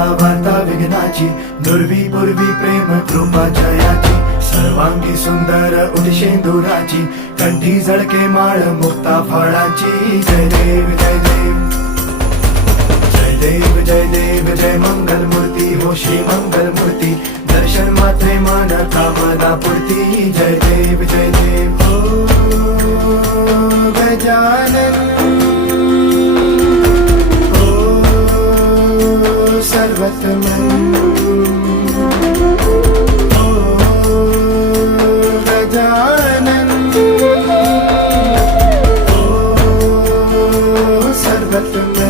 आता वार्ता विघ्नाची, दुर्वी पूर्वी प्रेम कृपा जयाची, सर्वांगी सुंदर उदिशेंदुराची, कंठी झळके माळ मुक्ता फळाची. जय देव जय देव जय देव जय देव जय मंगल मूर्ती हो श्री मंगल मूर्ती, दर्शन मात्रे मन कामना पूर्ती. जय देव जय देव हो गजानन हो सर्वतमन हो गजानन हो सर्वतमन.